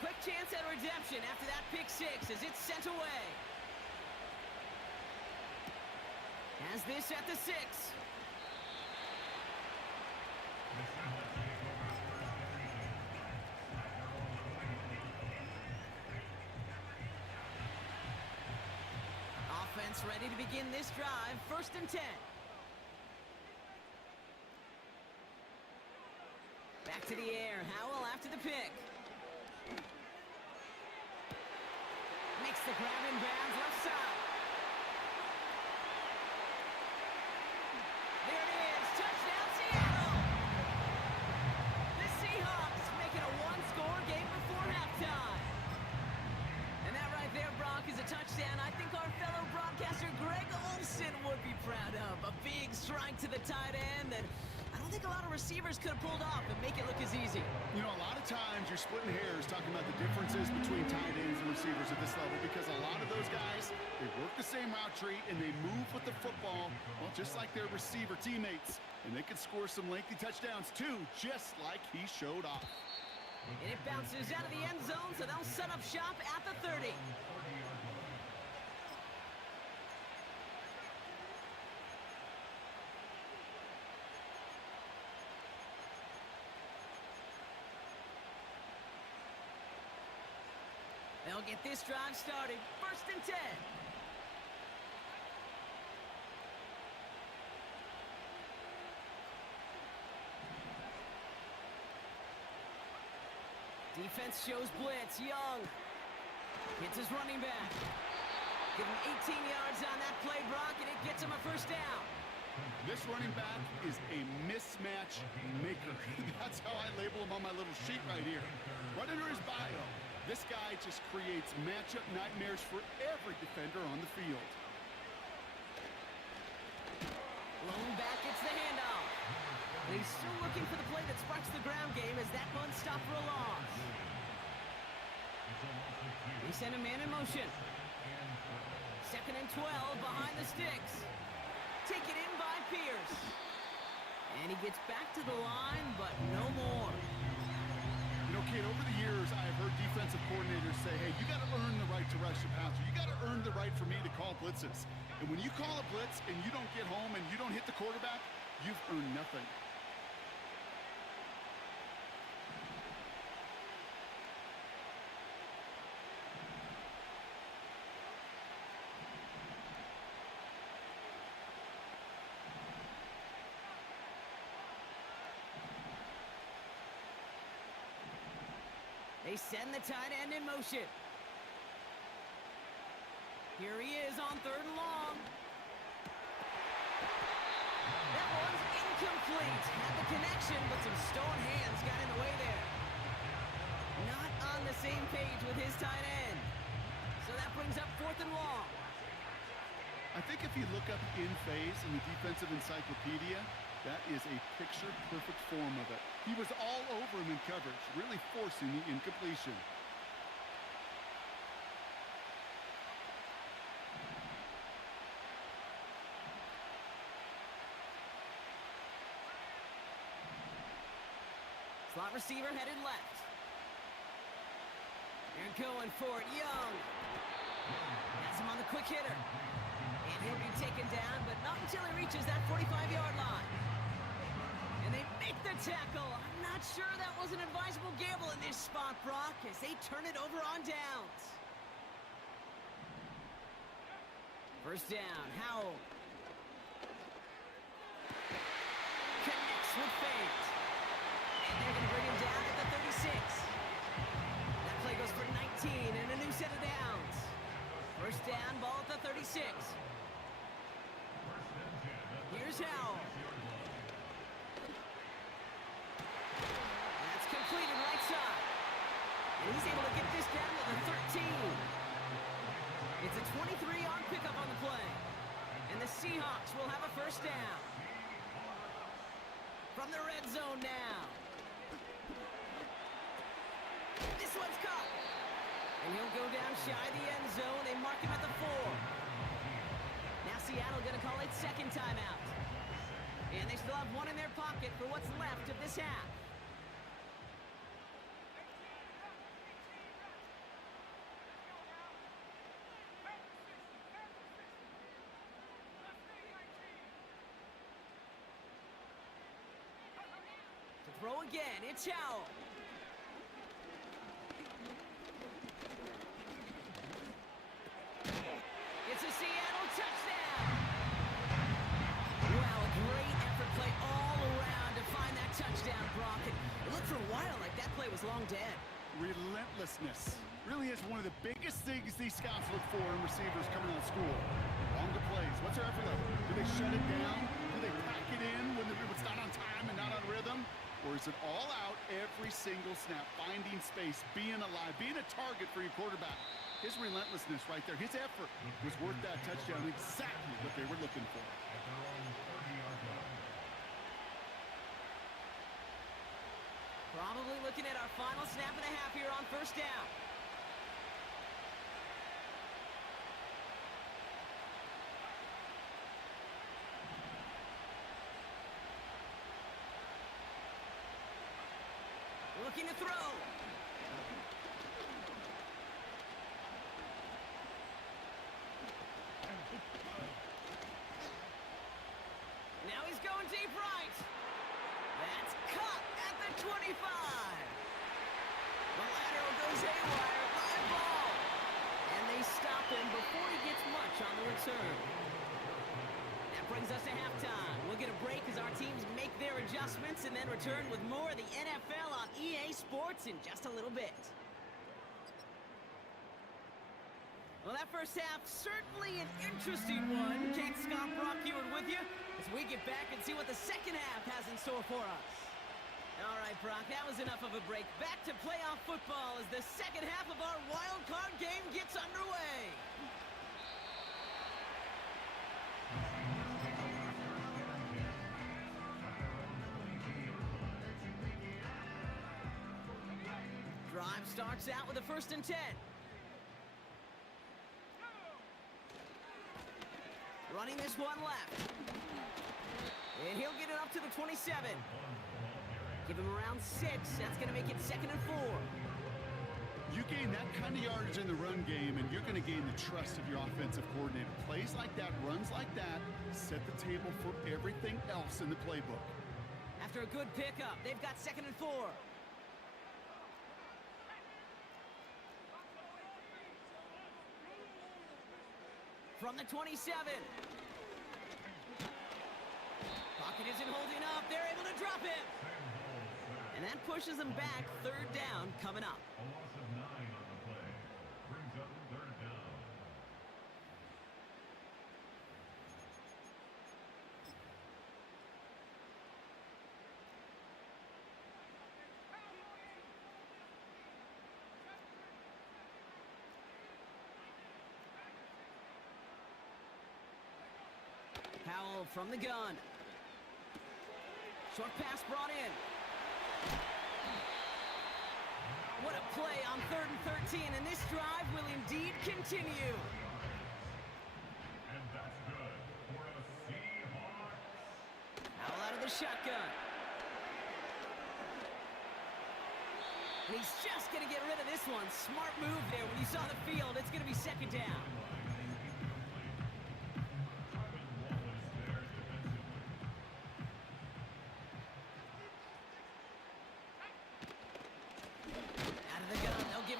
quick chance at redemption after that pick six as it's sent away. Has this at the 6. Offense ready to begin this drive. 1st and 10. Back to the air. Howell after the pick. Makes the grab in bounds left side. There it is. Touchdown, Seattle. The Seahawks make it a one-score game before halftime. And that right there, Brock, is a touchdown I think our fellow broadcaster Greg Olsen would be proud of. A big strike to the tight end that I don't think a lot of receivers could have pulled off and make it look as easy. You know, a lot of times you're splitting hairs talking about the differences between tight ends and receivers at this level because a lot of those guys, they work the same route tree and they move with the football, well, just like their receiver teammates. And they can score some lengthy touchdowns too, just like he showed off. And it bounces out of the end zone, so they'll set up shop at the 30. They'll get this drive started. 1st and 10. Defense shows blitz. Young hits his running back. Give him 18 yards on that play, Brock, and it gets him a 1st down. This running back is a mismatch maker. That's how I label him on my little sheet right here. Right under his bio, this guy just creates matchup nightmares for every defender on the field. Lone back gets the handoff. And he's still looking for the play that sparks the ground game as that one stopped for a loss. He sent a man in motion. 2nd and 12 behind the sticks. Taken in by Pierce. And he gets back to the line, but no more. You know, kid, over the years, I have heard defensive coordinators say, hey, you got to earn the right to rush the passer. You got to earn the right for me to call blitzes. And when you call a blitz and you don't get home and you don't hit the quarterback, you've earned nothing. They send the tight end in motion. Here he is on 3rd and long. That one's incomplete. Had the connection, but some stone hands got in the way there. Not on the same page with his tight end. So that brings up 4th and long. I think if you look up in phase in the defensive encyclopedia, that is a picture-perfect form of it. He was all over him in coverage, really forcing the incompletion. Slot receiver headed left. They're going for it. Young has him on the quick hitter. And he'll be taken down, but not until he reaches that 45-yard line. And they make the tackle. I'm not sure that was an advisable gamble in this spot, Brock, as they turn it over on downs. 1st down, Howell. Connects with Fate. And they're going to bring him down at the 36. That play goes for 19 and a new set of downs. 1st down, ball at the 36. Here's Howell. That's completed right side. And he's able to get this down to the 13. It's a 23-yard pickup on the play. And the Seahawks will have a 1st down. From the red zone now. This one's caught. And he'll go down shy of the end zone. They mark him at the 4. Now Seattle going to call it 2nd timeout. And they still have one in their pocket for what's left of this half. again. It's Howell. It's a Seattle touchdown. Wow, a great effort play all around to find that touchdown, Brock. It looked for a while like that play was long dead. Relentlessness really is one of the biggest things these scouts look for in receivers coming out of school. Longer plays. What's their effort level? Do they shut it down? Do they pack it in when it's not on time and not on rhythm? Or is it all out every single snap, finding space, being alive, being a target for your quarterback? His relentlessness right there, his effort was worth that touchdown, exactly what they were looking for. Probably looking at our final snap and a half here on first down. Looking to throw. Now he's going deep right. That's caught at the 25. The lateral goes haywire. Live ball. And they stop him before he gets much on the return. That brings us to halftime. We'll get a break as our teams make their adjustments and then return with more of the NFL on EA Sports in just a little bit. Well, that first half, certainly an interesting one. Kate, Scott, Brock, Ewart with you as we get back and see what the second half has in store for us. All right, Brock, that was enough of a break. Back to playoff football as the second half of our wild card game gets underway. Drive starts out with a 1st and 10. Running this one left. And he'll get it up to the 27. Give him around 6. That's going to make it 2nd and 4. You gain that kind of yardage in the run game, and you're going to gain the trust of your offensive coordinator. Plays like that, runs like that, set the table for everything else in the playbook. After a good pickup, they've got 2nd and 4. From the 27. Pocket isn't holding up. They're able to drop him. And that pushes them back. 3rd down coming up. A loss of 9 on the play. Brings up 3rd down. Howell from the gun. Short pass brought in. What a play on 3rd and 13, and this drive will indeed continue. And that's good for the Seahawks. Howell out of the shotgun. And he's just going to get rid of this one. Smart move there. When you saw the field, it's going to be 2nd down.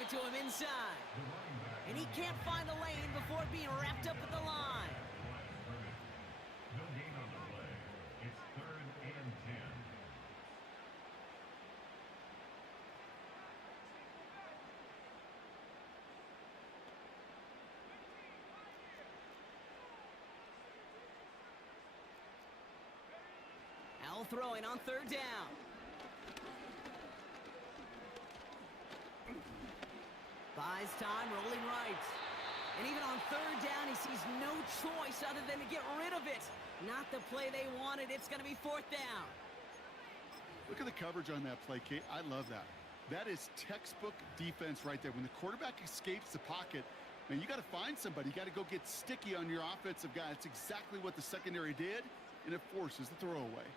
To him inside. And he can't find the lane before being wrapped up at the line. No gain on the play. It's 3rd and 10. Howell throwing on 3rd down. Buys time, rolling right. And even on 3rd down, he sees no choice other than to get rid of it. Not the play they wanted. It's going to be 4th down. Look at the coverage on that play, Kate. I love that. That is textbook defense right there. When the quarterback escapes the pocket, man, you got to find somebody. You got to go get sticky on your offensive guy. It's exactly what the secondary did, and it forces the throwaway.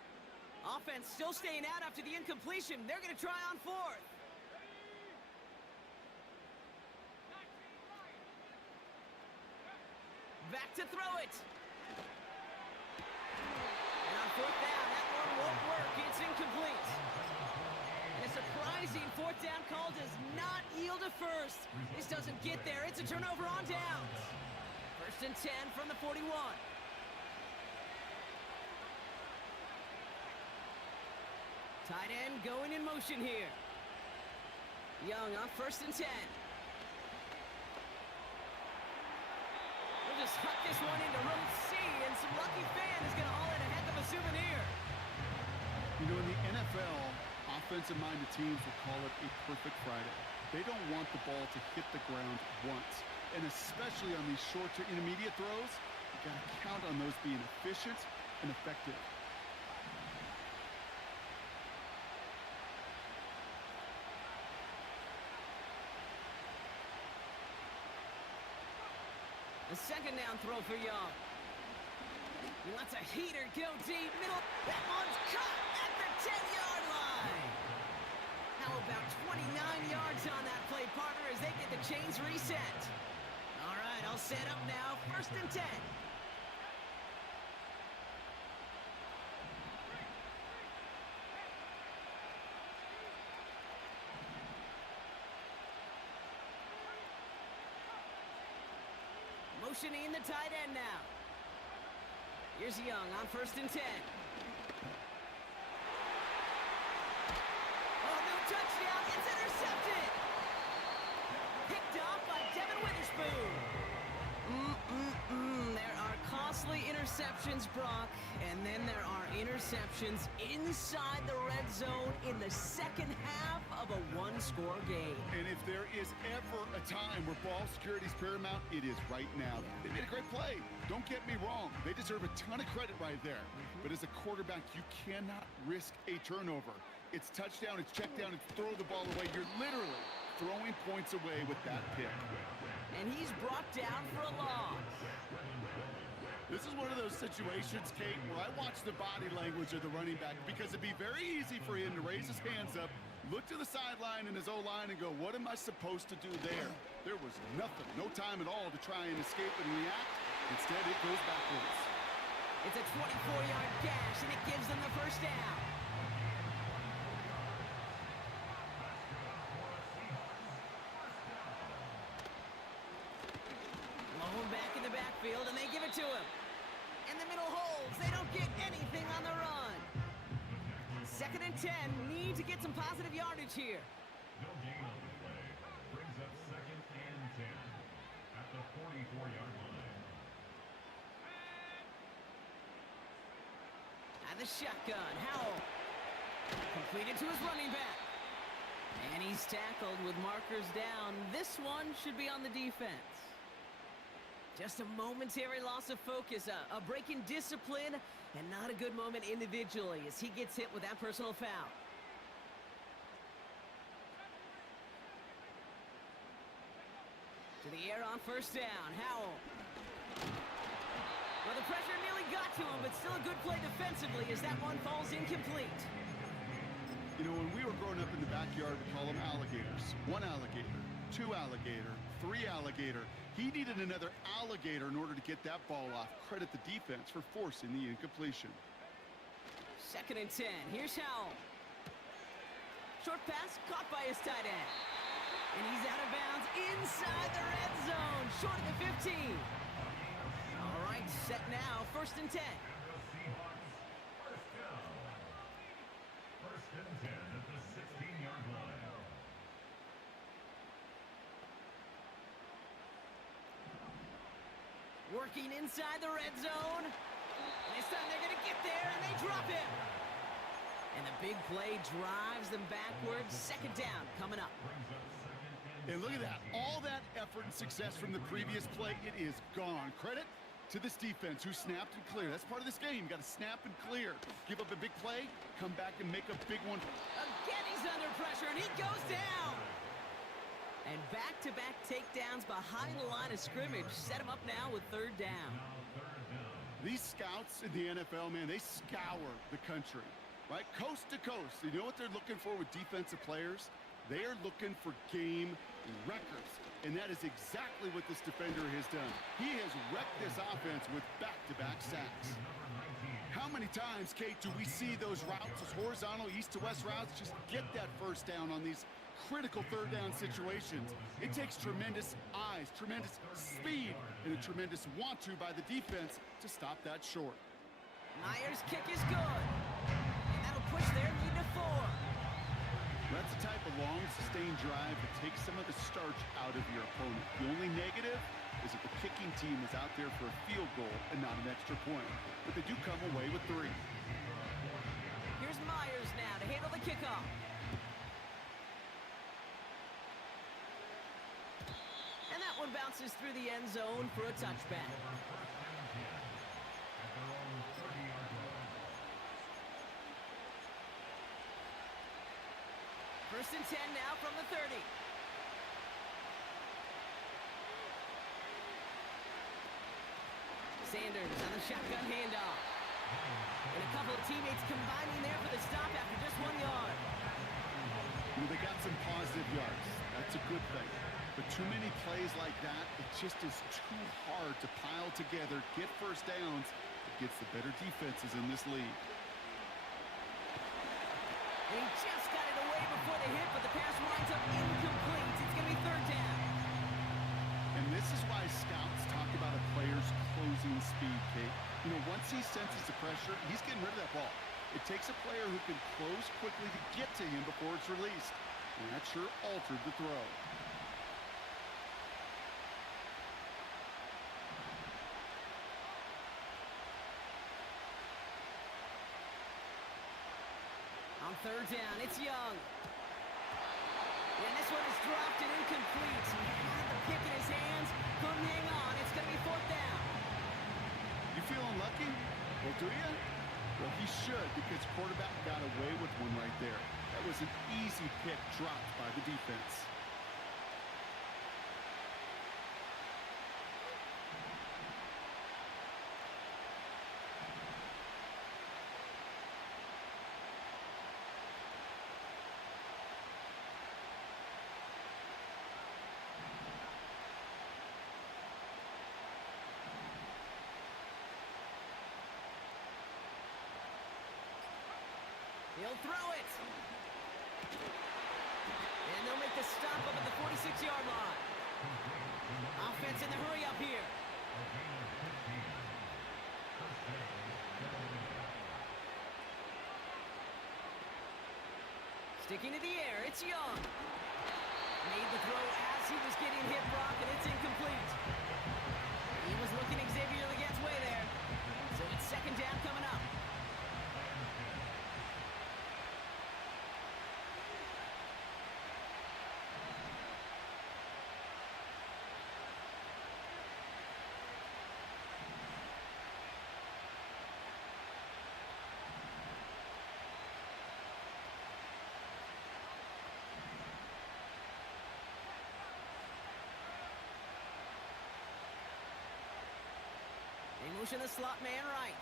Offense still staying out after the incompletion. They're going to try on 4th. Back to throw it. And on 4th down, that one won't work. It's incomplete. amazing. Fourth down call does not yield a first. This doesn't get there. It's a turnover on downs. First and 10 from the 41. Tight end going in motion here. Young on first and 10. We'll just huck this one into row C, and some lucky fan is going to haul in a heck of a souvenir. You know, in the NFL, offensive-minded teams will call it a perfect Friday. They don't want the ball to hit the ground once. And especially on these short to intermediate throws, you got to count on those being efficient and effective. The second down throw for Young. He lets a heater go deep middle. That one's caught at the 10-yard line. How about 29 yards on that play, partner, as they get the chains reset. All right, I'll set up now. First and 10. Motioning the tight end now. Here's Young on first and 10. Oh, no touchdown. It's intercepted. Picked off by Devin Witherspoon. There are costly interceptions, Brock. And then there are interceptions inside the red zone in the second half of a one-score game. And if there is ever a time where ball security is paramount, it is right now. They made a great play. Don't get me wrong. They deserve a ton of credit right there. But as a quarterback, you cannot risk a turnover. It's touchdown, it's check down, it's throw the ball away. You're literally throwing points away with that pick. And he's brought down for a loss. This is one of those situations, Kate, where I watch the body language of the running back because it'd be very easy for him to raise his hands up, look to the sideline and his O-line and go, what am I supposed to do there? There was nothing, no time at all to try and escape and react. Instead, it goes backwards. It's a 24-yard gash, and it gives them the first down. Low back in the backfield, and they give it to him. In the middle holds. They don't get anything on the run. Second and 10. Need to get some positive yardage here. No gain on the play. Brings up second and 10 at the 44-yard line. And the shotgun. Howell. Completed to his running back. And he's tackled with markers down. This one should be on the defense. Just a momentary loss of focus, a break in discipline, and not a good moment individually as he gets hit with that personal foul. To the air on first down, Howell. Well, the pressure nearly got to him, but still a good play defensively as that one falls incomplete. You know, when we were growing up in the backyard, we call them alligators. One alligator, two alligator, three alligator. He needed another alligator in order to get that ball off. Credit the defense for forcing the incompletion. Second and 10. Here's Howell. Short pass caught by his tight end. And he's out of bounds inside the red zone. Short of the 15. All right, set now. First and 10. First and 10 at the 16-yard line. Working inside the red zone. This time they're going to get there, and they drop him. And the big play drives them backwards. Second down coming up. And look at that. All that effort and success from the previous play, it is gone. Credit to this defense who snapped and cleared. That's part of this game. You got to snap and clear. Give up a big play, come back and make a big one. Again, he's under pressure, and he goes down. And back-to-back takedowns behind the line of scrimmage. Set him up now with third down. These scouts in the NFL, man, they scour the country, right? Coast to coast. You know what they're looking for with defensive players? They are looking for game records. And that is exactly what this defender has done. He has wrecked this offense with back-to-back sacks. Number 19. How many times, Kate, do we see those routes, those horizontal east to west routes, just get that first down on these critical third down situations? It takes tremendous eyes, tremendous speed, and a tremendous want-to by the defense to stop that short. Myers' kick is good. And that'll push their lead to 4. That's the type of long, sustained drive that takes some of the starch out of your opponent. The only negative is that the kicking team is out there for a field goal and not an extra point. But they do come away with 3. Here's Myers now to handle the kickoff. And that one bounces through the end zone for a touchback. First and 10 now from the 30. Sanders on the shotgun handoff. And a couple of teammates combining there for the stop after just 1 yard. They got some positive yards. That's a good thing. But too many plays like that, it just is too hard to pile together, get first downs against the better defenses in this league. And he just got it away before the hit, but the pass winds up incomplete. It's going to be 3rd down. And this is why scouts talk about a player's closing speed, Kate. You know, once he senses the pressure, he's getting rid of that ball. It takes a player who can close quickly to get to him before it's released. And that sure altered the throw. On 3rd down, it's Young. And this one is dropped and incomplete. He had the pick in his hands, couldn't hang on. It's going to be 4th down. You feeling lucky? Well, do you? Well, he should, because quarterback got away with one right there. That was an easy pick dropped by the defense. He'll throw it. And they'll make the stop up at the 46-yard line. Offense in the hurry up here. Sticking to the air, it's Young. Made the throw as he was getting hit, Brock, and it's incomplete. He was looking Xavier Leggett's way there. So it's 2nd down coming up. They motion the slot man right.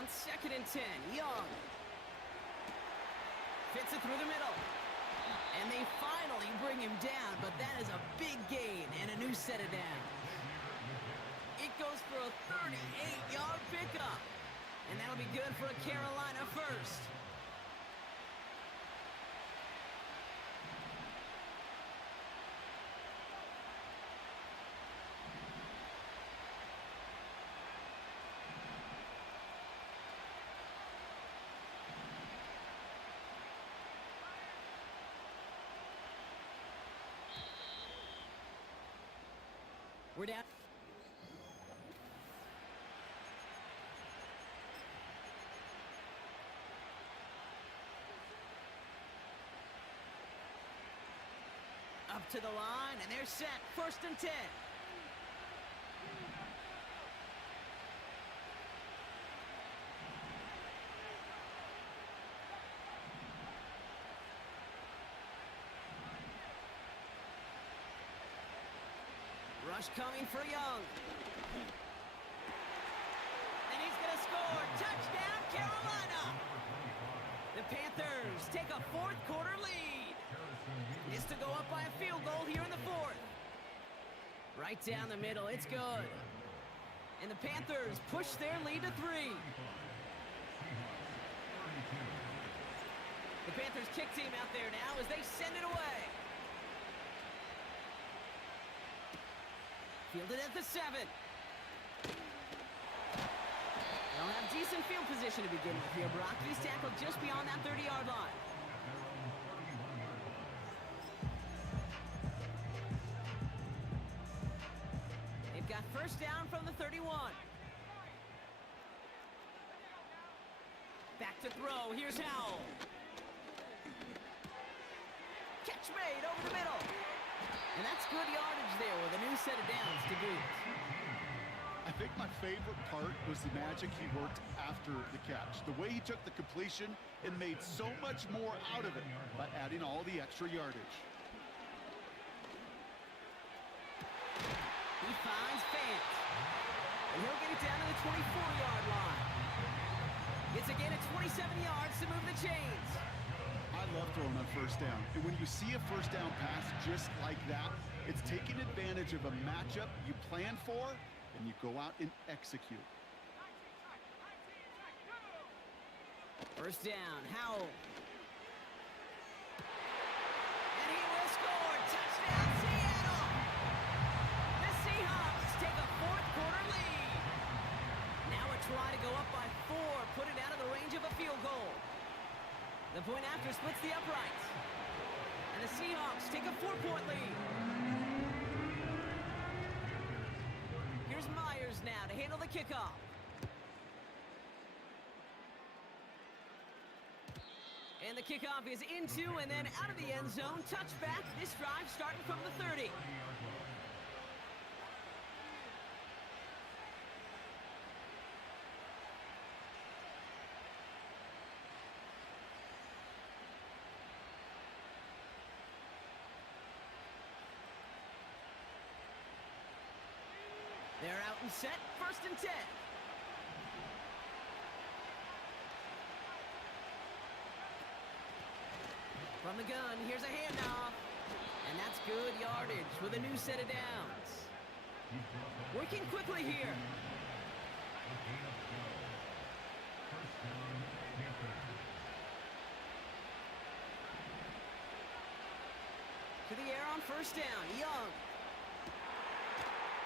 On 2nd and 10, Young. Fits it through the middle. And they finally bring him down, but that is a big gain and a new set of downs. It goes for a 38-yard pickup. And that'll be good for a Carolina first. We're down. Up to the line, and they're set. 1st and 10. Rush coming for Young. And he's going to score. Touchdown, Carolina. The Panthers take a 4th quarter lead. Is to go up by a field goal here in the 4th. Right down the middle. It's good. And the Panthers push their lead to 3. The Panthers kick team out there now as they send it away. Fielded at the 7. They'll have decent field position to begin with here, Brock. He's tackled just beyond that 30-yard line. They've got first down from the 31. Back to throw. Here's Howell. Catch made over the middle. And that's good yardage there with a new set of downs to boot. I think my favorite part was the magic he worked after the catch. The way he took the completion and made so much more out of it by adding all the extra yardage. He finds Fant. And he'll get it down to the 24-yard line. It's again at 27 yards to move the chains. I love throwing on first down. And when you see a first down pass just like that, it's taking advantage of a matchup you plan for, and you go out and execute. First down, Howell. And he will score. Touchdown, Seattle! The Seahawks take a fourth-quarter lead. Now a try to go up by 4, put it out of the range of a field goal. The point after splits the uprights. And the Seahawks take a 4-point lead. Here's Myers now to handle the kickoff. And the kickoff is into and then out of the end zone. Touchback. This drive starting from the 30. They're out and set, first and 10. From the gun, here's a handoff. And that's good yardage with a new set of downs. Working quickly here. To the air on first down, Young.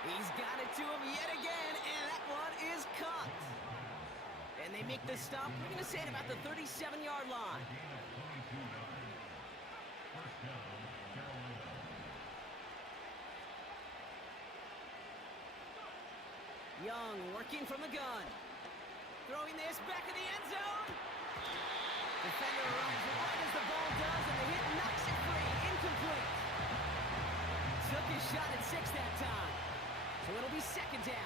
He's got it to him yet again, and that one is caught. And they make the stop. We're going to say it about the 37-yard line. Young working from the gun. Throwing this back in the end zone. Defender arrives right as the ball does, and the hit knocks it free. Incomplete. Took his shot at 6 that time. So it'll be second down.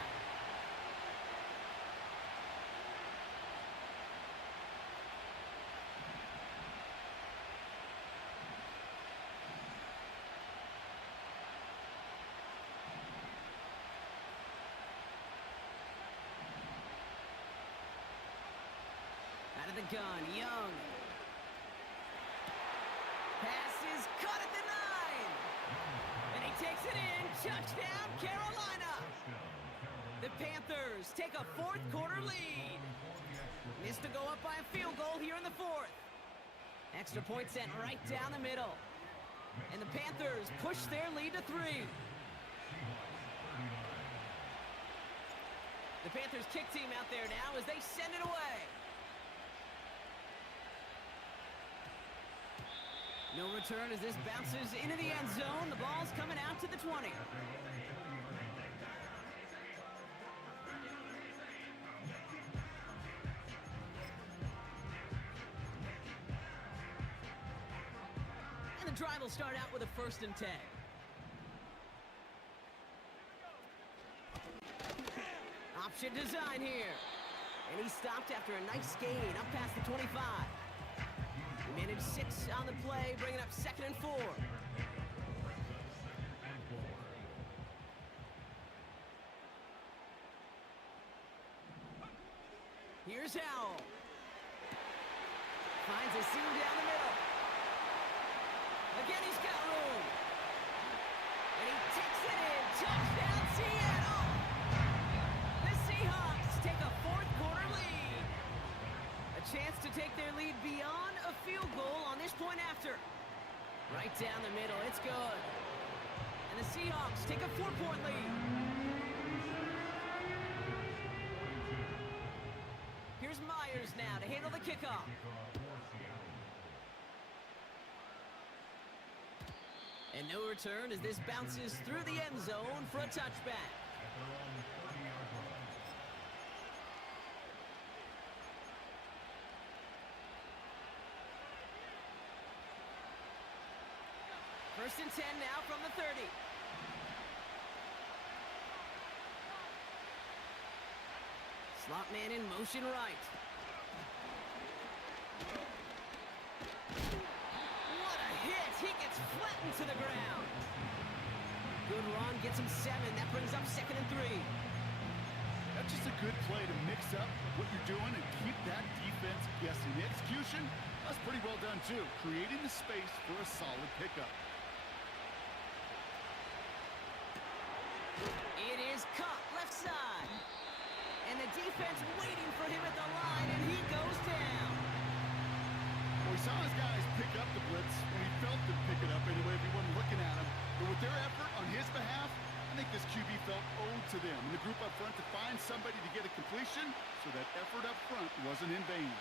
Out of the gun, Young. Pass is cut at the 9. And he takes it in. Touchdown, Carolina. The Panthers take a fourth-quarter lead. Missed to go up by a field goal here in the 4th. Extra point sent right down the middle. And the Panthers push their lead to 3. The Panthers kick team out there now as they send it away. No return as this bounces into the end zone. The ball's coming out to the 20. And the drive will start out with a first and 10. Option design here. And he stopped after a nice gain up past the 25. He managed 6 on the play, bringing up 2nd and 4. Here's Howell. Finds a seam down the middle. Again, he's got room. And he takes it in. Touchdown, Seattle! The chance to take their lead beyond a field goal on this point after. Right down the middle, it's good. And the Seahawks take a 4-point lead. Here's Myers now to handle the kickoff. And no return as this bounces through the end zone for a touchback. First and 10 now from the 30. Slot man in motion right. What a hit! He gets flattened to the ground. Good run, gets him 7. That brings up 2nd and 3. That's just a good play to mix up what you're doing and keep that defense guessing. The execution, that's pretty well done too. Creating the space for a solid pickup. It is caught left side. And the defense waiting for him at the line, and he goes down. Well, we saw his guys pick up the blitz when he felt them pick it up anyway if he wasn't looking at him. But with their effort on his behalf, I think this QB felt owed to them. And the group up front to find somebody to get a completion, so that effort up front wasn't in vain.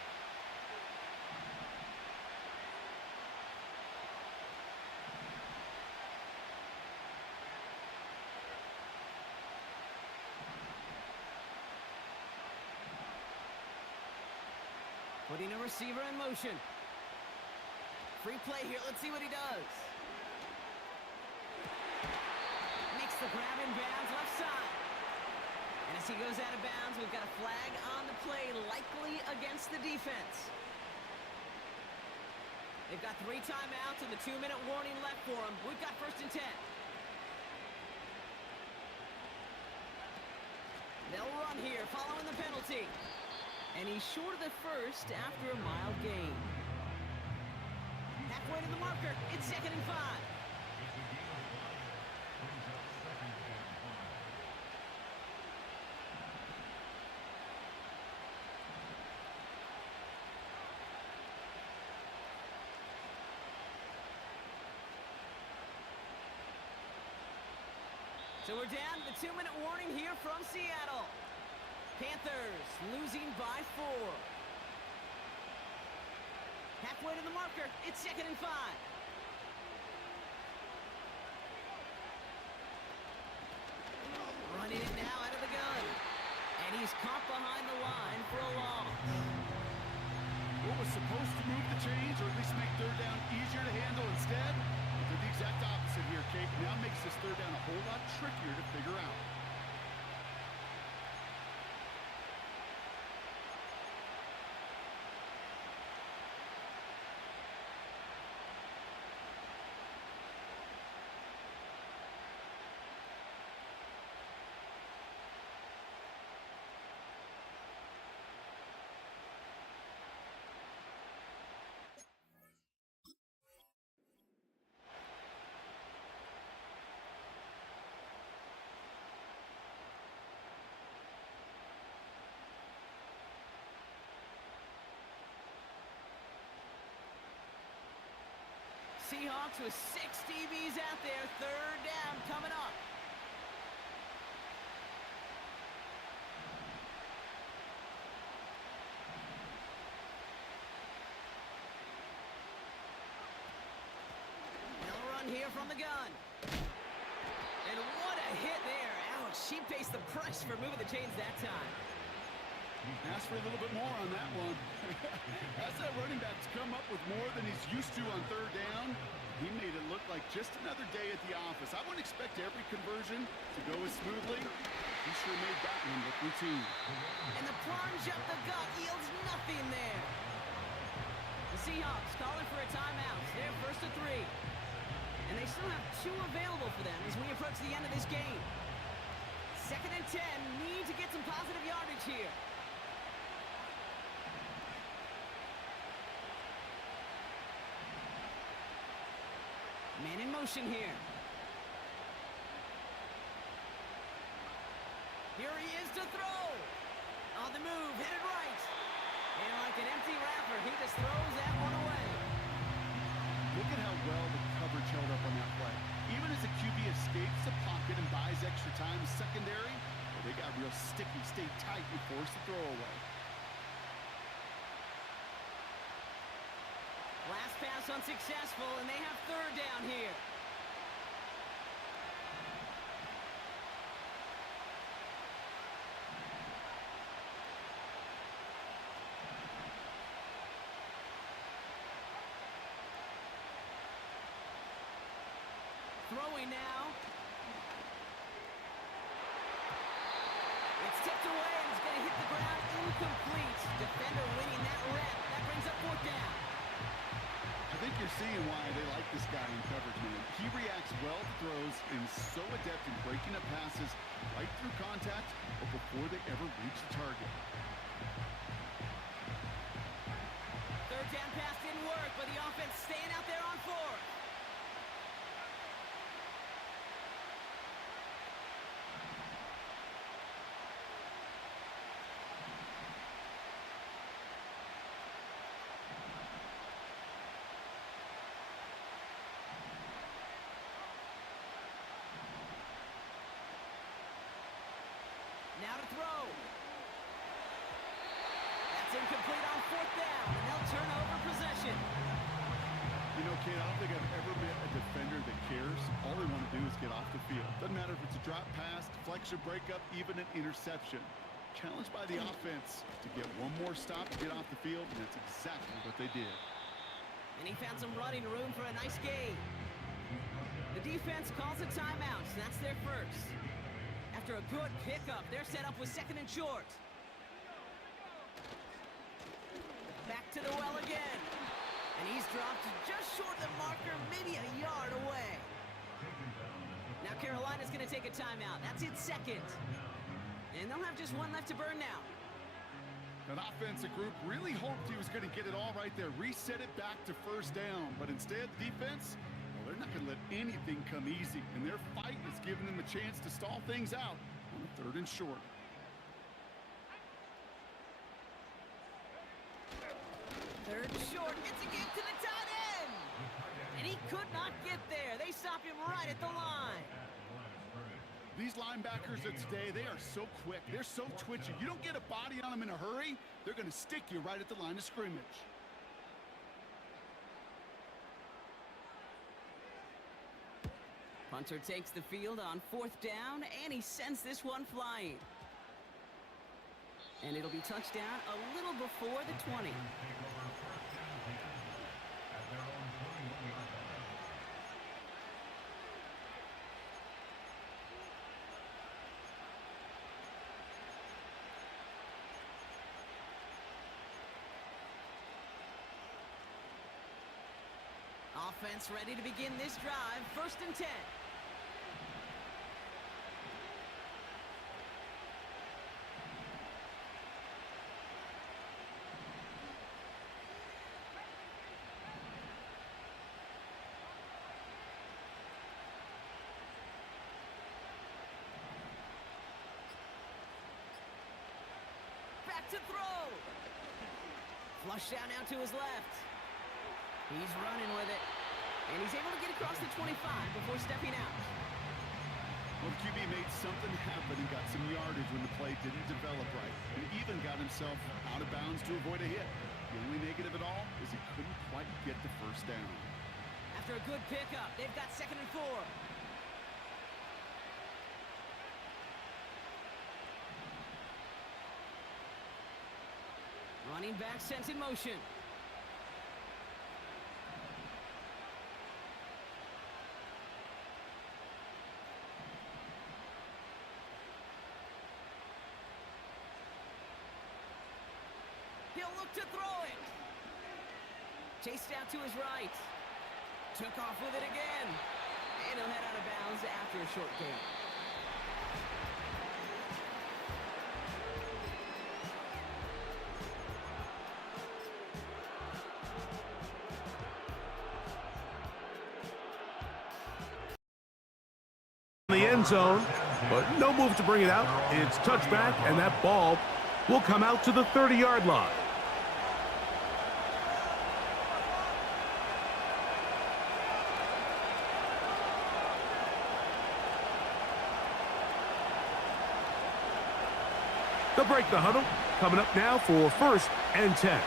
Putting a receiver in motion. Free play here. Let's see what he does. Makes the grab in bounds left side. And as he goes out of bounds, we've got a flag on the play, likely against the defense. They've got 3 timeouts and the 2-minute warning left for them. We've got first and 10. They'll run here following the penalty. And he's short of the first after a mild gain. Halfway to the marker. It's 2nd and 5. So we're down to the 2-minute warning here from Seattle. Panthers losing by 4. Halfway to the marker. It's 2nd and 5. Running it now out of the gun. And he's caught behind the line for a loss. What was supposed to move the chains or at least make 3rd down easier to handle instead? Did the exact opposite here, Kate. Now makes this 3rd down a whole lot trickier to figure out. Seahawks with 6 DBs out there. 3rd down coming up. They'll run here from the gun. And what a hit there. Ouch, she pays the price for moving the chains that time. Ask for a little bit more on that one. As that running back's come up with more than he's used to on 3rd down, he made it look like just another day at the office. I wouldn't expect every conversion to go as smoothly. He sure made that one look routine. And the plunge up the gut yields nothing there. The Seahawks calling for a timeout. They're 1st and 3. And they still have 2 available for them as we approach the end of this game. 2nd and 10. Need to get some positive yardage here. Man in motion here. Here he is to throw. On the move, headed right. And like an empty wrapper, he just throws that one away. Look at how well the coverage held up on that play. Even as the QB escapes the pocket and buys extra time secondary, well, they got real sticky, stayed tight, and forced the throw away. Last pass unsuccessful, and they have third down here. Throwing now. It's tipped away and it's going to hit the ground incomplete. Defender winning that rep. That brings up fourth down. I think you're seeing why they like this guy in coverage, man. He reacts well to throws and is so adept in breaking up passes right through contact or before they ever reach the target. Third down pass didn't work, but the offense staying out there on fourth. Now to throw. That's incomplete on fourth down, and they'll turn over possession. You know, Kate, I don't think I've ever met a defender that cares. All they want to do is get off the field. Doesn't matter if it's a drop pass, deflection, breakup, even an interception. Challenged by the offense to get one more stop to get off the field, and that's exactly what they did. And he found some running room for a nice gain. The defense calls a timeout, so that's their first. After a good pickup, they're set up with second and short. Back to the well again. And he's dropped just short of the marker, maybe a yard away. Now Carolina's going to take a timeout. That's its second. And they'll have just one left to burn now. That offensive group really hoped he was going to get it all right there, reset it back to first down. But instead, the defense, well, they're not going to let anything come easy. And their fight is giving them a chance to stall things out on the third and short. Third and short, it's a give to the tight end. And he could not get there. They stop him right at the line. These linebackers of today, they are so quick. They're so twitchy. You don't get a body on them in a hurry, they're going to stick you right at the line of scrimmage. Punter takes the field on fourth down, and he sends this one flying. And it'll be touchdown a little before the 20. Offense ready to begin this drive. First and 10. Back to throw. Flush down now to his left. He's running with it. And he's able to get across the 25 before stepping out. Well, the QB made something happen and got some yardage when the play didn't develop right. And even got himself out of bounds to avoid a hit. The only negative at all is he couldn't quite get the first down. After a good pickup, they've got second and 4. Running back sent in motion. He'll look to throw it. Chased out to his right. Took off with it again. And he'll head out of bounds after a short gain. The end zone, but no move to bring it out. It's touchback, and that ball will come out to the 30-yard line. They'll break the huddle. Coming up now for 1st and 10.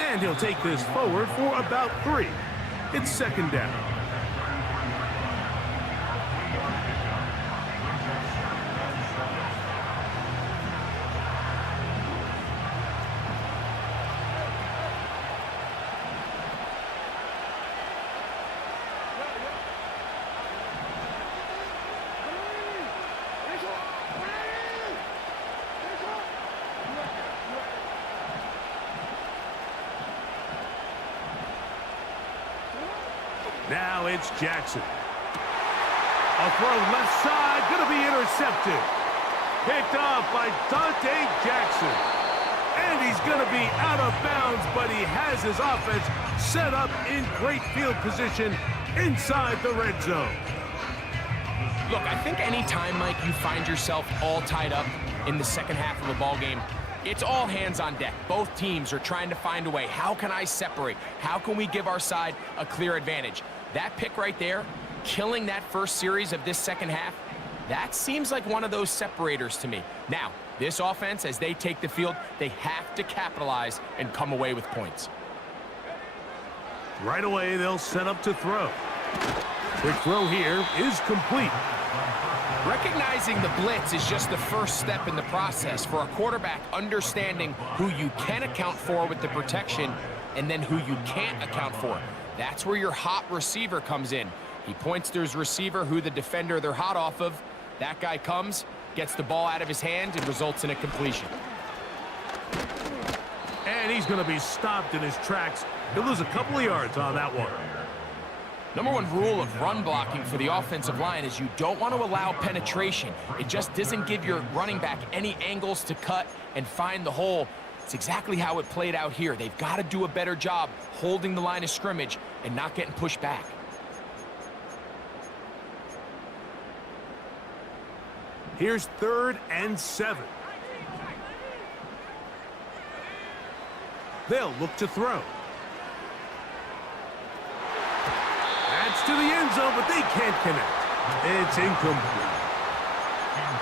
And he'll take this forward for about 3. It's 2nd down. Now it's Jackson. A throw left side, going to be intercepted. Picked off by Dante Jackson. And he's going to be out of bounds, but he has his offense set up in great field position inside the red zone. Look, I think any time, Mike, you find yourself all tied up in the second half of a ball game, it's all hands on deck. Both teams are trying to find a way. How can I separate? How can we give our side a clear advantage? That pick right there, killing that first series of this second half, that seems like one of those separators to me. Now, this offense, as they take the field, they have to capitalize and come away with points. Right away, they'll set up to throw. Quick throw here is complete. Recognizing the blitz is just the first step in the process for a quarterback, understanding who you can account for with the protection and then who you can't account for. That's where your hot receiver comes in. He points to his receiver, who the defender they're hot off of. That guy comes, gets the ball out of his hand, and results in a completion. And he's going to be stopped in his tracks. He'll lose a couple of yards on that one. Number one rule of run blocking for the offensive line is you don't want to allow penetration. It just doesn't give your running back any angles to cut and find the hole. It's exactly how it played out here. They've got to do a better job holding the line of scrimmage and not getting pushed back. Here's 3rd and 7. They'll look to throw. That's to the end zone, but they can't connect. It's incomplete.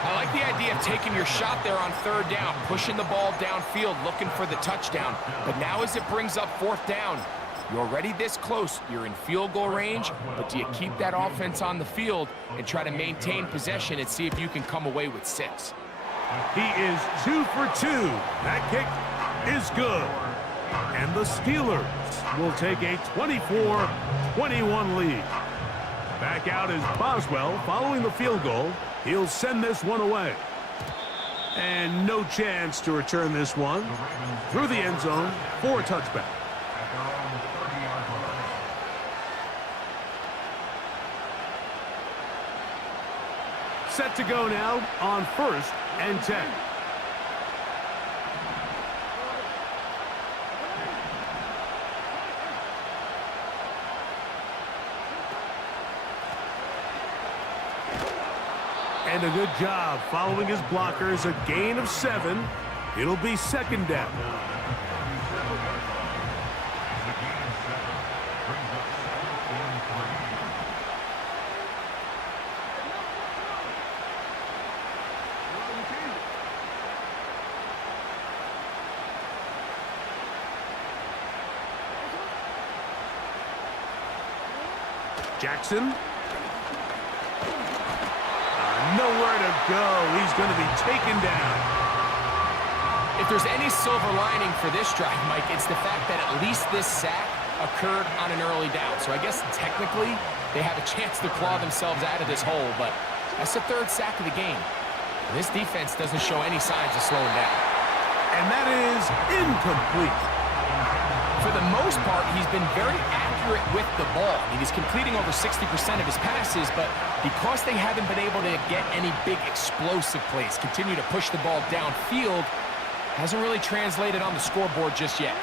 I like the idea of taking your shot there on 3rd down, pushing the ball downfield, looking for the touchdown. But now as it brings up 4th down, you're already this close. You're in field goal range, but do you keep that offense on the field and try to maintain possession and see if you can come away with 6? He is 2 for 2. That kick is good. And the Steelers will take a 24-21 lead. Back out is Boswell following the field goal. He'll send this one away. And no chance to return this one through the end zone for a touchback. Set to go now on 1st and 10. And a good job following his blockers. A gain of 7. It'll be 2nd down. Jackson. Nowhere to go. He's going to be taken down. If there's any silver lining for this drive, Mike, it's the fact that at least this sack occurred on an early down. So I guess technically they have a chance to claw themselves out of this hole, but that's the 3rd sack of the game. And this defense doesn't show any signs of slowing down. And that is incomplete. For the most part, he's been very accurate with the ball. I mean, he's completing over 60% of his passes, but because they haven't been able to get any big explosive plays, continue to push the ball downfield, hasn't really translated on the scoreboard just yet.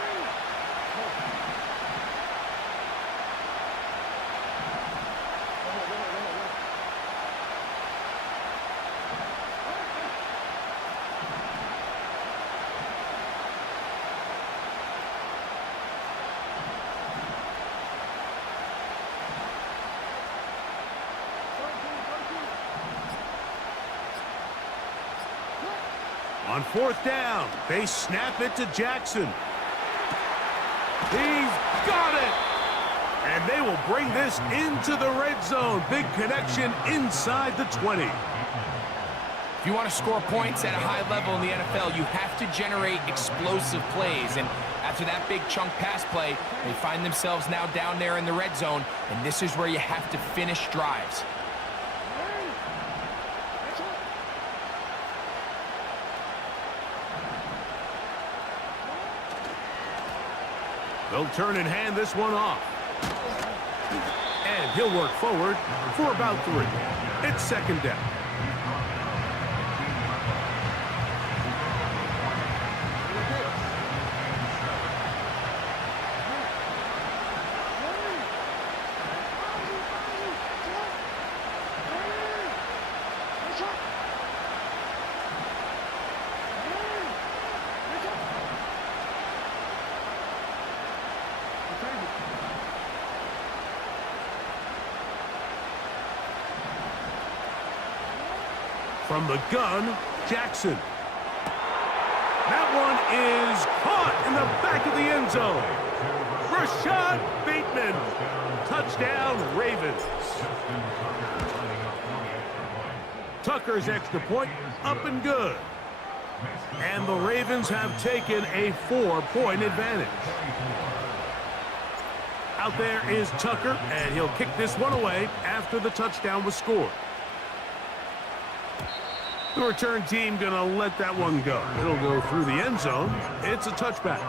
On fourth down, they snap it to Jackson. He's got it! And they will bring this into the red zone. Big connection inside the 20. If you want to score points at a high level in the NFL, you have to generate explosive plays. And after that big chunk pass play, they find themselves now down there in the red zone, and this is where you have to finish drives. They'll turn and hand this one off. And he'll work forward for about 3. It's second down. From the gun, Jackson. That one is caught in the back of the end zone. Rashad Bateman. Touchdown, Ravens. Tucker's extra point up and good. And the Ravens have taken a 4-point advantage. Out there is Tucker, and he'll kick this one away after the touchdown was scored. The return team going to let that one go. It'll go through the end zone. It's a touchback.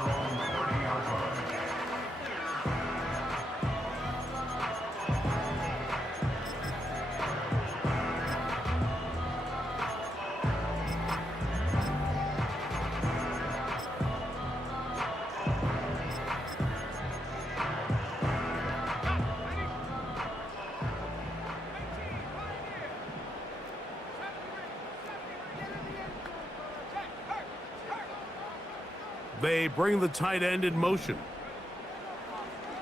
They bring the tight end in motion.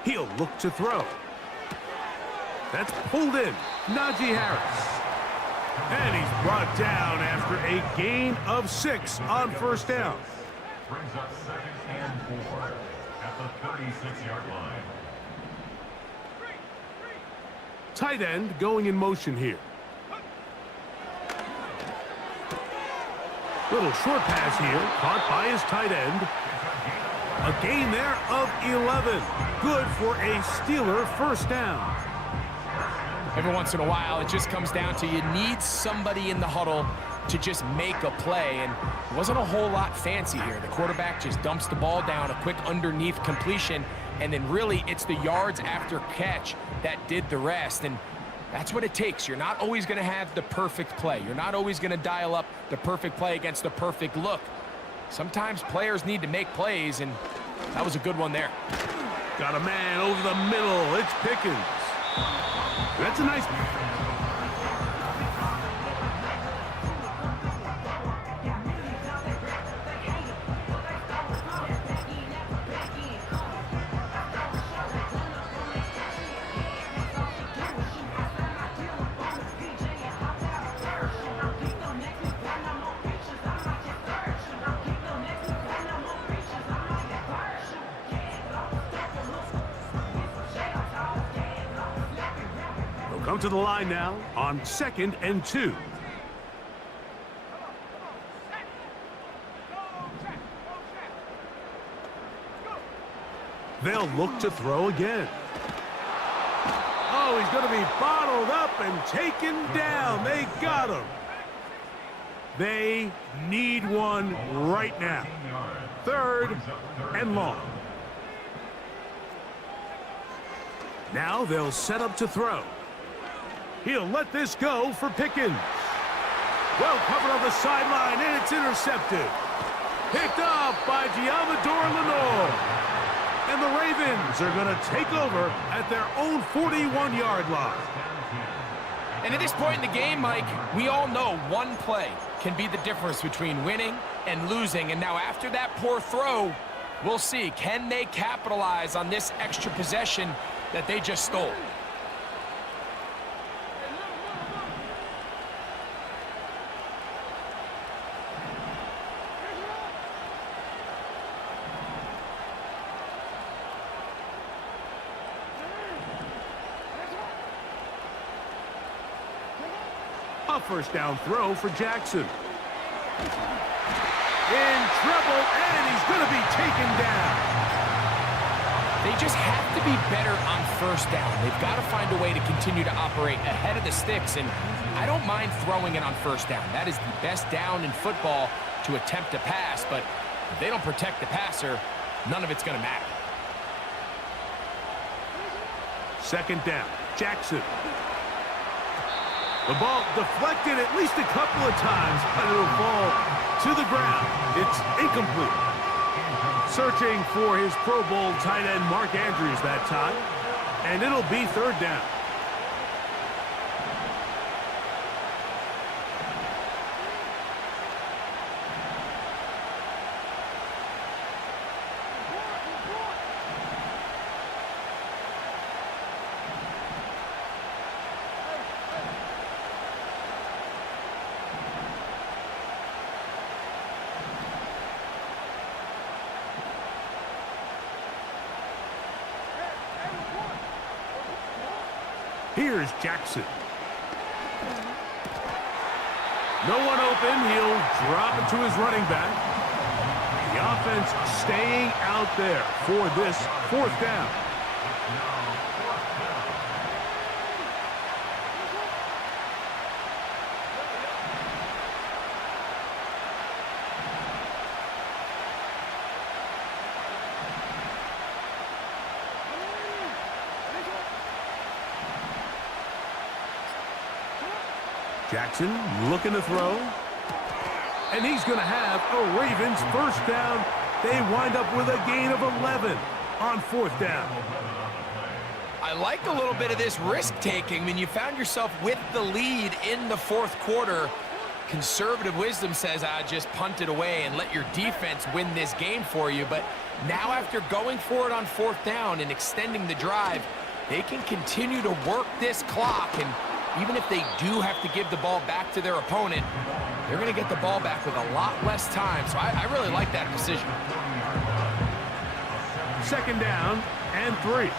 He'll look to throw. That's pulled in. Najee Harris. And he's brought down after a gain of 6 on first down. Brings up 2nd and 4 at the 36-yard line. Tight end going in motion here. Little short pass here, caught by his tight end. A gain there of 11. Good for a Steeler first down. Every once in a while, it just comes down to you need somebody in the huddle to just make a play, and it wasn't a whole lot fancy here. The quarterback just dumps the ball down, a quick underneath completion, and then really it's the yards after catch that did the rest, and that's what it takes. You're not always going to have the perfect play. You're not always going to dial up the perfect play against the perfect look. Sometimes players need to make plays, and that was a good one there. Got a man over the middle. It's Pickens. That's a nice... Come to the line now on 2nd and 2. They'll look to throw again. Oh, he's going to be bottled up and taken down. They got him. They need one right now. 3rd and long. Now they'll set up to throw. He'll let this go for Pickens. Well covered on the sideline, and it's intercepted. Picked up by Giamador Lenore. And the Ravens are going to take over at their own 41-yard line. And at this point in the game, Mike, we all know one play can be the difference between winning and losing. And now after that poor throw, we'll see, can they capitalize on this extra possession that they just stole? A first down throw for Jackson. In trouble, and he's going to be taken down. They just have to be better on first down. They've got to find a way to continue to operate ahead of the sticks, and I don't mind throwing it on first down. That is the best down in football to attempt to pass, but if they don't protect the passer, none of it's going to matter. Second down, Jackson. The ball deflected at least a couple of times, but it'll fall to the ground. It's incomplete. Searching for his Pro Bowl tight end Mark Andrews that time, and it'll be third down. Here's Jackson. No one open. He'll drop it to his running back. The offense staying out there for this fourth down. Jackson looking to throw. And he's going to have a Ravens first down. They wind up with a gain of 11 on fourth down. I like a little bit of this risk-taking. I mean, you found yourself with the lead in the fourth quarter. Conservative wisdom says, just punt it away and let your defense win this game for you. But now after going for it on fourth down and extending the drive, they can continue to work this clock. And even if they do have to give the ball back to their opponent, they're going to get the ball back with a lot less time. So I really like that decision. Second down and 3.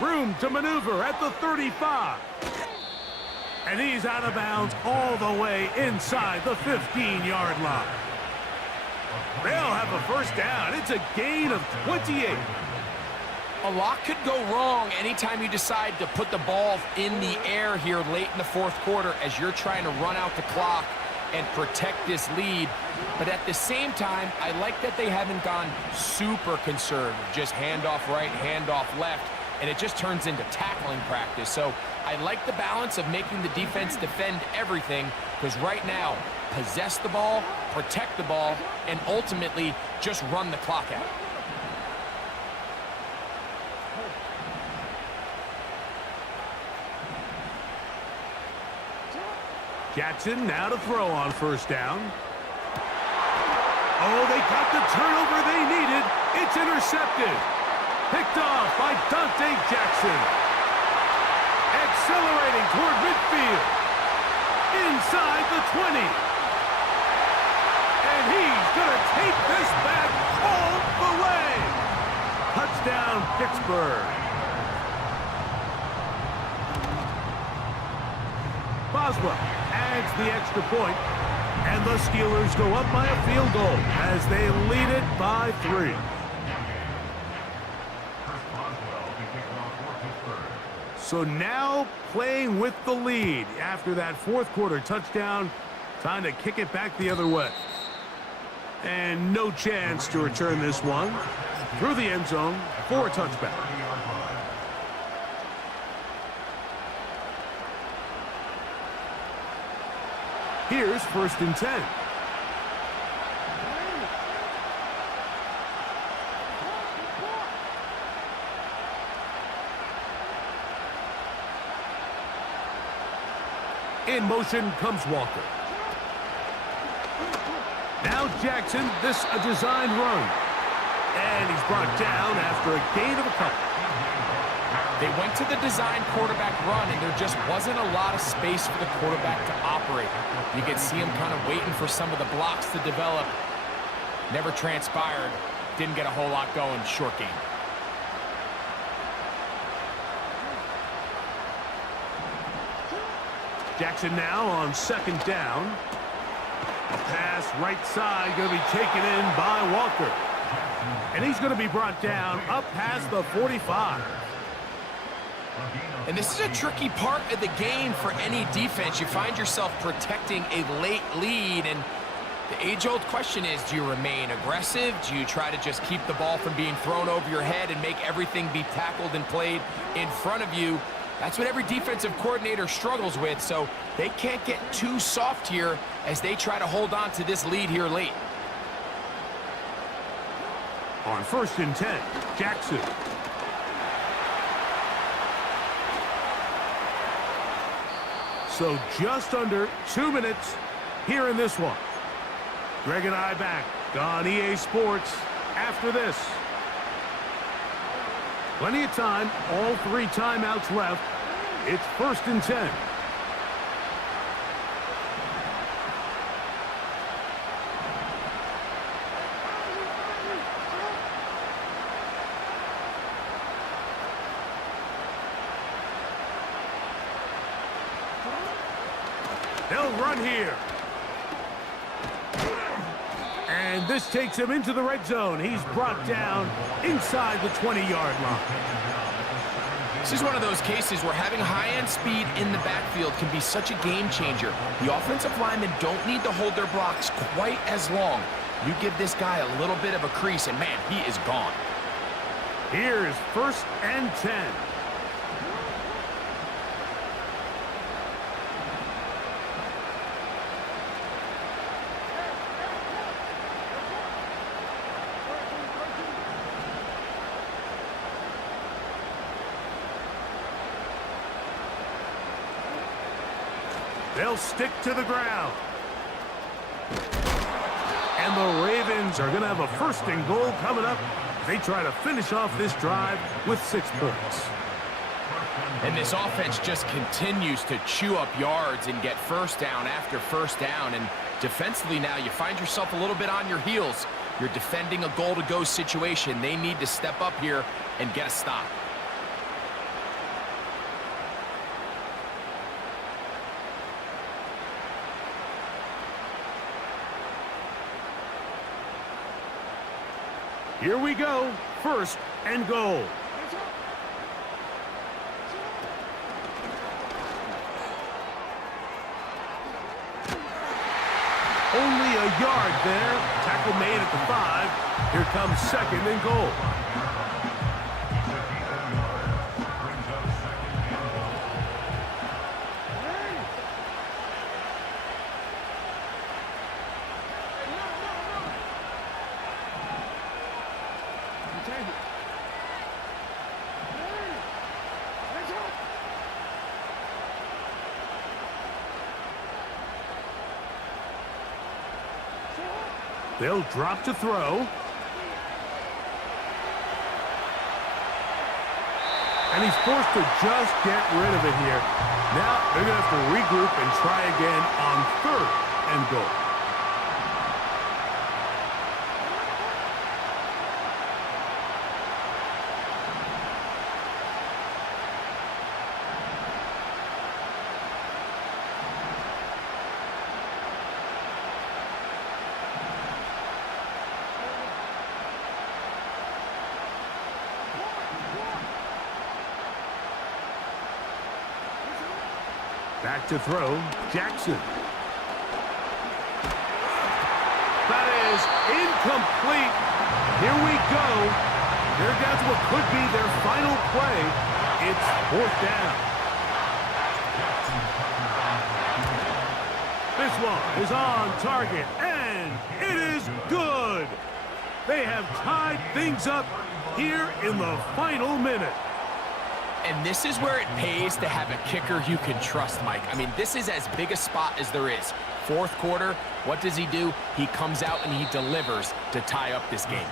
Room to maneuver at the 35. And he's out of bounds all the way inside the 15-yard line. They'll have a first down. It's a gain of 28. A lot could go wrong anytime you decide to put the ball in the air here late in the fourth quarter as you're trying to run out the clock and protect this lead. But at the same time, I like that they haven't gone super conservative. Just handoff right, handoff left. And it just turns into tackling practice. So I like the balance of making the defense defend everything, because right now, possess the ball, protect the ball, and ultimately just run the clock out. Jackson now to throw on first down. Oh, they got the turnover they needed. It's intercepted. Picked off by Dante Jackson. Accelerating toward midfield. Inside the 20. And he's going to take this back all the way. Touchdown, Pittsburgh. Boswell adds the extra point, and the Steelers go up by a field goal as they lead it by 3. So now playing with the lead after that fourth quarter touchdown, time to kick it back the other way. And no chance to return this one through the end zone for a touchback. Here's 1st and 10. In motion comes Walker. Now Jackson, this a designed run. And he's brought down after a gain of a couple. They went to the design quarterback run, and there just wasn't a lot of space for the quarterback to operate. You could see him kind of waiting for some of the blocks to develop. Never transpired. Didn't get a whole lot going. Short game. Jackson now on second down. A pass right side going to be taken in by Walker. And he's going to be brought down up past the 45. And this is a tricky part of the game for any defense. You find yourself protecting a late lead, and the age-old question is, do you remain aggressive? Do you try to just keep the ball from being thrown over your head and make everything be tackled and played in front of you? That's what every defensive coordinator struggles with, so they can't get too soft here as they try to hold on to this lead here late. On 1st and 10, Jackson. So just under 2 minutes here in this one. Greg and I back on EA Sports after this. Plenty of time, all 3 timeouts left. It's 1st and 10. They'll run here. And this takes him into the red zone. He's brought down inside the 20-yard line. This is one of those cases where having high-end speed in the backfield can be such a game changer. The offensive linemen don't need to hold their blocks quite as long. You give this guy a little bit of a crease, and man, he is gone. Here's 1st and 10. They'll stick to the ground. And the Ravens are going to have a 1st and goal coming up. They try to finish off this drive with 6 points. And this offense just continues to chew up yards and get 1st down after 1st down. And defensively now, you find yourself a little bit on your heels. You're defending a goal-to-go situation. They need to step up here and get a stop. Here we go. 1st and goal. Only a yard there. Tackle made at the 5. Here comes 2nd and goal. They'll drop to throw. And he's forced to just get rid of it here. Now they're going to have to regroup and try again on 3rd and goal. Back to throw, Jackson. That is incomplete. Here we go. There goes what could be their final play. It's 4th down. This one is on target, and it is good. They have tied things up here in the final minute. And this is where it pays to have a kicker you can trust, Mike. I mean, this is as big a spot as there is. 4th quarter, what does he do? He comes out and he delivers to tie up this game.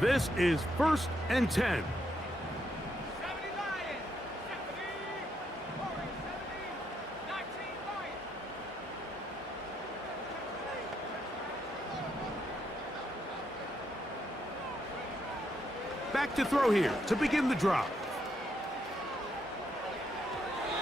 This is 1st and 10. Back to throw here to begin the drive.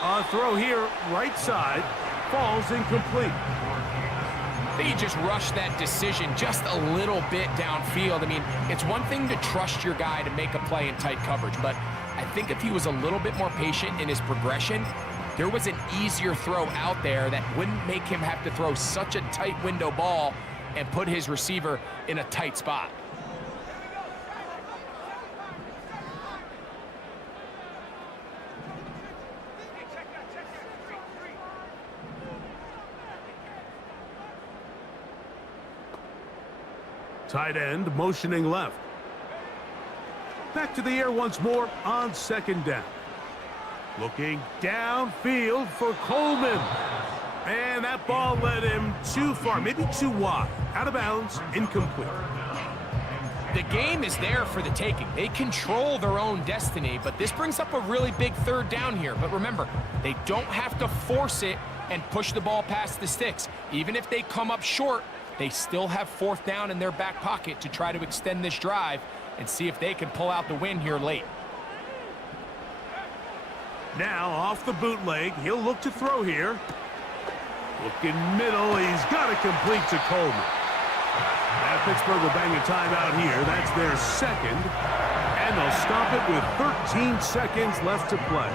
A throw here, right side, falls incomplete. I think he just rushed that decision just a little bit downfield. I mean, it's one thing to trust your guy to make a play in tight coverage, but I think if he was a little bit more patient in his progression, there was an easier throw out there that wouldn't make him have to throw such a tight window ball and put his receiver in a tight spot. Tight end motioning left. Back to the air once more on 2nd down. Looking downfield for Coleman. And that ball led him too far, maybe too wide. Out of bounds, incomplete. The game is there for the taking. They control their own destiny, but this brings up a really big 3rd down here. But remember, they don't have to force it and push the ball past the sticks. Even if they come up short, they still have 4th down in their back pocket to try to extend this drive and see if they can pull out the win here late. Now off the bootleg, he'll look to throw here. Looking middle, he's got it complete to Coleman. Now Pittsburgh will bang a timeout here. That's their 2nd, and they'll stop it with 13 seconds left to play.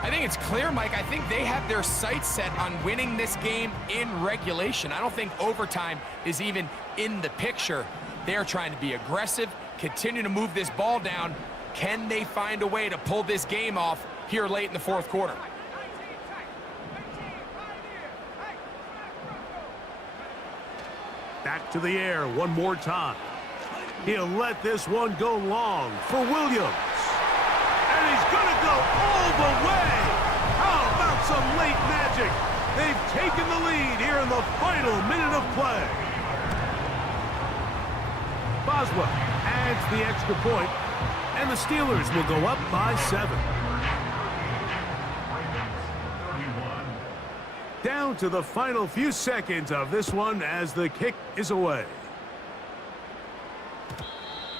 I think it's clear, Mike. I think they have their sights set on winning this game in regulation. I don't think overtime is even in the picture. They're trying to be aggressive, continue to move this ball down. Can they find a way to pull this game off here late in the 4th quarter? Back to the air one more time. He'll let this one go long for Williams. And he's going to go all the way. How about some late magic? They've taken the lead here in the final minute of play. Boswell adds the extra point, and the Steelers will go up by 7. Down to the final few seconds of this one as the kick is away.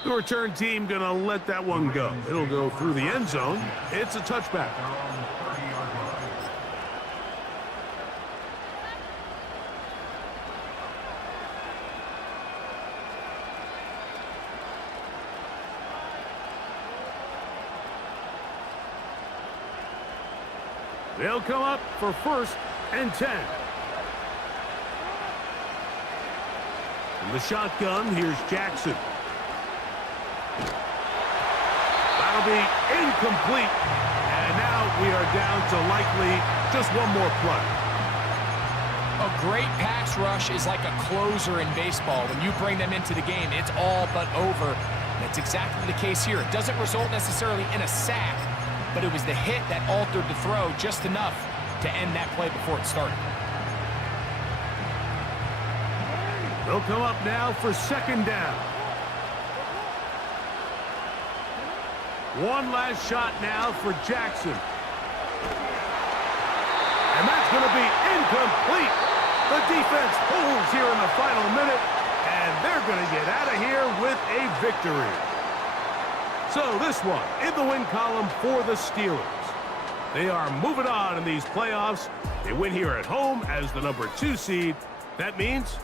The return team going to let that one go. It'll go through the end zone. It's a touchback. They'll come up for 1st and 10. In the shotgun, here's Jackson. That'll be incomplete. And now we are down to likely just one more play. A great pass rush is like a closer in baseball. When you bring them into the game, it's all but over. That's exactly the case here. It doesn't result necessarily in a sack, but it was the hit that altered the throw just enough to end that play before it started. They'll come up now for 2nd down. One last shot now for Jackson. And that's going to be incomplete. The defense pulls here in the final minute, and they're going to get out of here with a victory. So this one in the win column for the Steelers. They are moving on in these playoffs. They win here at home as the number 2 seed. That means